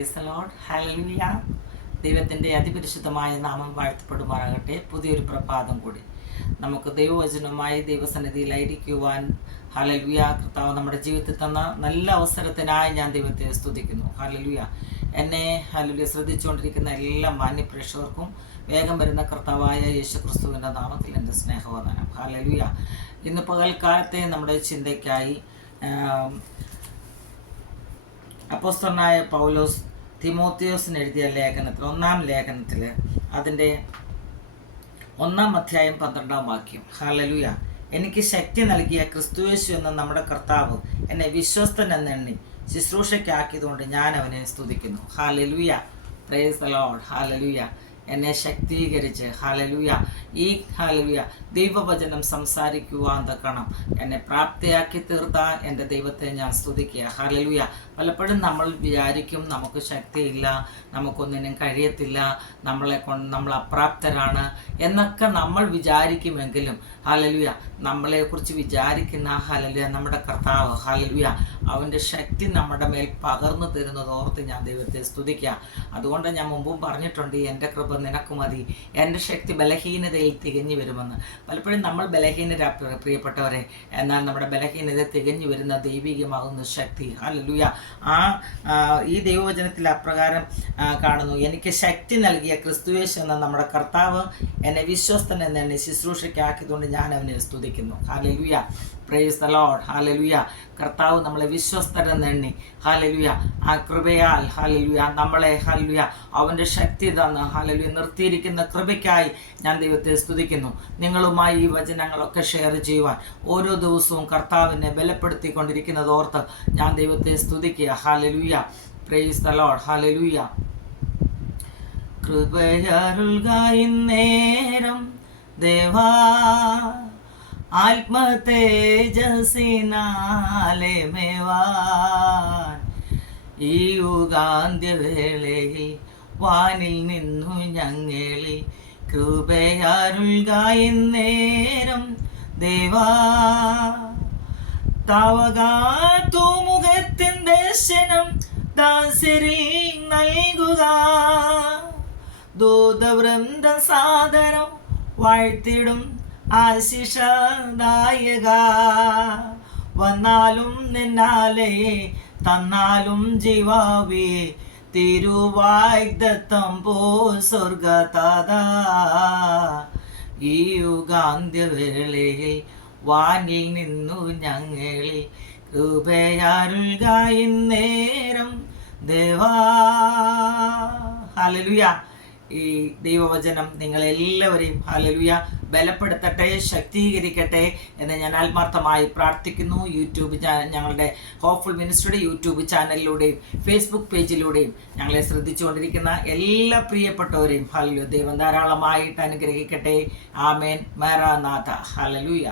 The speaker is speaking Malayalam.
ഹല്ലേലൂയ. ദൈവത്തിൻ്റെ അതിപരിശുദ്ധമായ നാമം വാഴ്ത്തപ്പെടുമാറാകട്ടെ. പുതിയൊരു പ്രഭാതം കൂടി നമുക്ക് ദൈവവചനവുമായി ദൈവസന്നിധിയിലായിരിക്കുവാൻ ഹല്ലേലൂയ. കർത്താവ് നമ്മുടെ ജീവിതത്തിൽ തന്ന നല്ല അവസരത്തിനായി ഞാൻ ദൈവത്തെ സ്തുതിക്കുന്നു. ഹല്ലേലൂയ. എന്നെ ഹല്ലേലൂയ ശ്രദ്ധിച്ചുകൊണ്ടിരിക്കുന്ന എല്ലാ മാന്യപ്രേക്ഷകർക്കും വേഗം വരുന്ന കർത്താവായ യേശുക്രിസ്തുവിൻ്റെ നാമത്തിൽ എൻ്റെ സ്നേഹവന്ദനം. ഹല്ലേലൂയ. ഇന്ന് പകൽക്കാലത്തെ നമ്മുടെ ചിന്തയ്ക്കായി അപ്പോസ്തലനായ പൗലോസ് തിമോത്തിയോസിന് എഴുതിയ ലേഖനത്തിൽ, ഒന്നാം ലേഖനത്തിൽ, അതിൻ്റെ 1-ാം അധ്യായം 12-ാം വാക്യം. ഹല്ലേലൂയ. എനിക്ക് ശക്തി നൽകിയ ക്രിസ്തുയേശു എന്ന നമ്മുടെ കർത്താവ് എന്നെ വിശ്വസ്തൻ എന്നെണ്ണി ശുശ്രൂഷയ്ക്കാക്കിയതുകൊണ്ട് ഞാൻ അവനെ സ്തുതിക്കുന്നു. Hallelujah. Praise the Lord. Hallelujah. എന്നെ ശക്തീകരിച്ച് ഹല്ലേലൂയ ഈ ഹല്ലേലൂയ ദൈവവചനം സംസാരിക്കുവാൻ തക്കണം എന്നെ പ്രാപ്തിയാക്കി തീർത്ത എൻ്റെ ദൈവത്തെ ഞാൻ സ്തുതിക്കുക. ഹല്ലേലൂയ. പലപ്പോഴും നമ്മൾ വിചാരിക്കും നമുക്ക് ശക്തിയില്ല, നമുക്കൊന്നിനും കഴിയത്തില്ല, നമ്മൾ അപ്രാപ്തരാണ് എന്നൊക്കെ നമ്മൾ വിചാരിക്കുമെങ്കിലും ഹല്ലേലൂയ നമ്മളെക്കുറിച്ച് വിചാരിക്കുന്ന ഹല്ലേലൂയ നമ്മുടെ കർത്താവ് ഹല്ലേലൂയ അവൻ്റെ ശക്തി നമ്മുടെ മേൽ പകർന്നു തരുന്നത് ഓർത്ത് ഞാൻ ദൈവത്തെ സ്തുതിക്കുക. അതുകൊണ്ട് ഞാൻ മുമ്പും പറഞ്ഞിട്ടുണ്ട്, എൻ്റെ കൃപ നിനക്ക് മതി, എൻ്റെ ശക്തി ബലഹീനതയിൽ തികഞ്ഞു വരുമെന്ന്. പലപ്പോഴും നമ്മൾ ബലഹീനരാ പ്രിയപ്പെട്ടവരെ, എന്നാൽ നമ്മുടെ ബലഹീനത തികഞ്ഞു വരുന്ന ദൈവികമാകുന്ന ശക്തി ഹല്ലേലൂയ ഈ ദൈവവചനത്തിൽ അപ്രകാരം കാണുന്നു. എനിക്ക് ശക്തി നൽകിയ ക്രിസ്തുയേശു എന്ന നമ്മുടെ കർത്താവ് എന്നെ വിശ്വസ്തൻ എന്നെ ശുശ്രൂഷയ്ക്കാക്കിയതുകൊണ്ട് ഞാൻ അവനെ സ്തുതിക്കുന്നു. Hallelujah. Praise the Lord. Hallelujah. കർത്താവ് നമ്മളെ വിശ്വസ്തരെന്നെണ്ണി ഹല്ലേലൂയ ആ കൃപയാൽ ഹല്ലേലൂയ നമ്മളെ ഹല്ലേലൂയ അവൻ്റെ ശക്തി തന്ന് ഹല്ലേലൂയ നിർത്തിയിരിക്കുന്ന കൃപയ്ക്കായി ഞാൻ ദൈവത്തെ സ്തുതിക്കുന്നു. നിങ്ങളുമായി ഈ വചനങ്ങളൊക്കെ ഷെയർ ചെയ്യുവാൻ ഓരോ ദിവസവും കർത്താവിനെ ബലപ്പെടുത്തിക്കൊണ്ടിരിക്കുന്നത് ഓർത്ത് ഞാൻ ദൈവത്തെ സ്തുതിക്കുക. Hallelujah. Praise the Lord. Hallelujah. കൃപയരുൾക ഇന്നേരം ദേവാ, ആത്മതേജസ്സിനാലെ മേവാൻ ഈ യുഗാന്ത്യവേളയിൽ വാനിൽ നിന്നു ഞങ്ങളിൽ കൃപയരുൾക ഇന്നേരം ദേവാ, തവകാത്തുമുഖത്തിൻ ദർശനം ദാസരിൽ നൽകുക, ദൂതവൃന്ദ സാദരം വാഴ്ത്തിടും ആശിഷദായക, വന്നാലും നിന്നാലേ തന്നാലും ജീവാവേ തിരുവാഗ്ദത്തം പോ സ്വർഗതാതാ, ഈ യുഗാന്ത്യവേളയിൽ വാനിൽ നിന്നു ഞങ്ങളിൽ കൃപയരുൾക ഇന്നേരം ദേവാ. ഹല്ലേലൂയ. ഈ ദൈവവചനം നിങ്ങളെല്ലാവരെയും ഹല്ലേലൂയ ബലപ്പെടുത്തട്ടെ, ശക്തീകരിക്കട്ടെ എന്ന് ഞാൻ ആത്മാർത്ഥമായി പ്രാർത്ഥിക്കുന്നു. ഞങ്ങളുടെ ഹോപ്പ്ഫുൾ മിനിസ്ട്രിയുടെ യൂട്യൂബ് ചാനലിലൂടെയും ഫേസ്ബുക്ക് പേജിലൂടെയും ഞങ്ങളെ ശ്രദ്ധിച്ചുകൊണ്ടിരിക്കുന്ന എല്ലാ പ്രിയപ്പെട്ടവരെയും ഹല്ലേലൂയ ദൈവം ധാരാളമായിട്ട് അനുഗ്രഹിക്കട്ടെ. ആമേൻ. മാറാനാഥ. ഹല്ലേലൂയ.